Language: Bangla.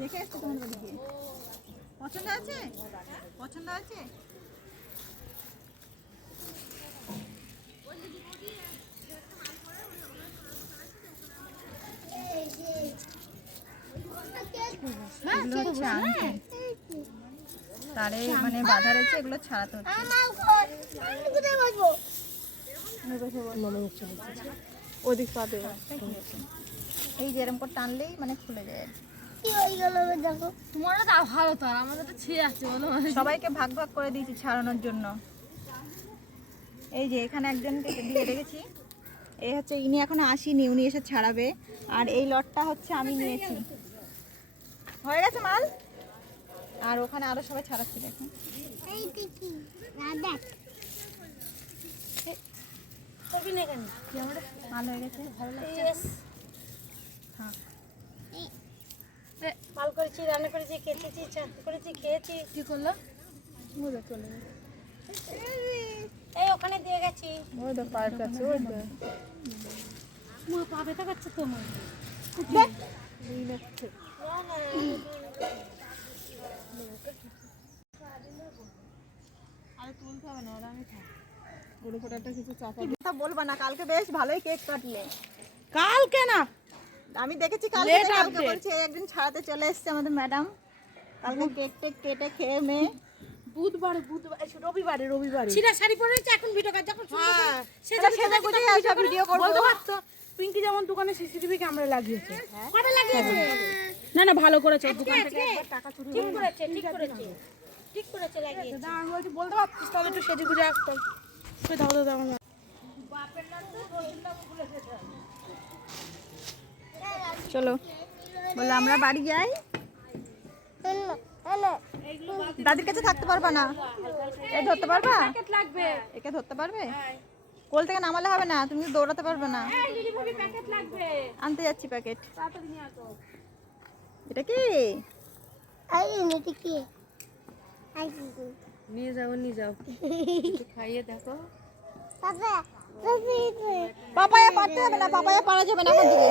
দেখে এসছি তোমার বাড়ি গিয়ে। পছন্দ আছে? পছন্দ আছে? তারে মানে বাধা রয়েছে, এগুলো ছাড়াতে হচ্ছে। ওদিক পাবে এই যে এরকম করে টানলেই মানে খুলে যায়। তোমার তো ভালো, তো আর আমাদের তো ছিঁড়ে আছে বলো। সবাইকে ভাগ ভাগ করে দিয়েছি ছাড়ানোর জন্য। এই যে এখানে একজনকে দিয়ে রেখেছি, এই হচ্ছে ইনি এখনো আসেনি, উনি এসে ছাড়াবে। আর এই লটটা হচ্ছে আমি নিয়েছি, হয়ে গেছে মাল। আর ওখানে আরো সবাই ছাড়াচ্ছি, দেখুন মাল হয়ে গেছে, ভালো লাগছে। মাল করেছি, রান্না করেছি, খেতেছি, চাকরি করেছি, খেয়েছি। কি করলো? চলে এই ওখানে দিয়ে গেছি। ওই তো পার্ক আছে, ওই তো মা পা ব্যথা করছে তোমার। কথা বলবা না, কালকে বেশ ভালোই কেক কাটলে। কালকে না, আমি দেখেছি কালকে, কালকে বলছে একদিন ছাড়াতে চলে এসেছে আমাদের ম্যাডাম। কালকে কেক টেক কেটে খেয়ে মেয়ে বুধবারে রবিবারে ছিঁড়া শাড়ি পরেছে। এখন ভিডিও কাজ যখন সেটা সেটা বুঝে আসা ভিডিও করব। বলতে পারতো পিঙ্কি যেমন দোকানে সিসিটিভি ক্যামেরা লাগিয়েছে। কবে লাগিয়েছে? না না, ভালো করেছে, দোকান থেকে একবার টাকা চুরি ঠিক করেছে, ঠিক করেছে লাগিয়েছে। না আমি বলছি বলতে পারতিস তাহলে একটু সেজে গুজে আসতাম। সে দাও আমার বাপের নাম তো রহিন্দা বলেছে। চলো বলে আমরা বাড়ি যাই। দাদির কাছে থাকতে পারবা না, এ ধরতে পারবা? প্যাকেট লাগবে, একে ধরতে পারবে? কোল থেকে নামালে হবে না, তুমি দৌড়াতে পারবে না। এই দিদি ভাবি প্যাকেট লাগবে, আনতে যাচ্ছি প্যাকেট। তাড়াতাড়ি নিয়ে আসো। এটা কি? এটা কি? নিয়ে যাও একটু খাইয়ে দেখো। বাবা পাপায়া পারতে হবে না, পাপায়া পারা যাবে না আমার দিকে।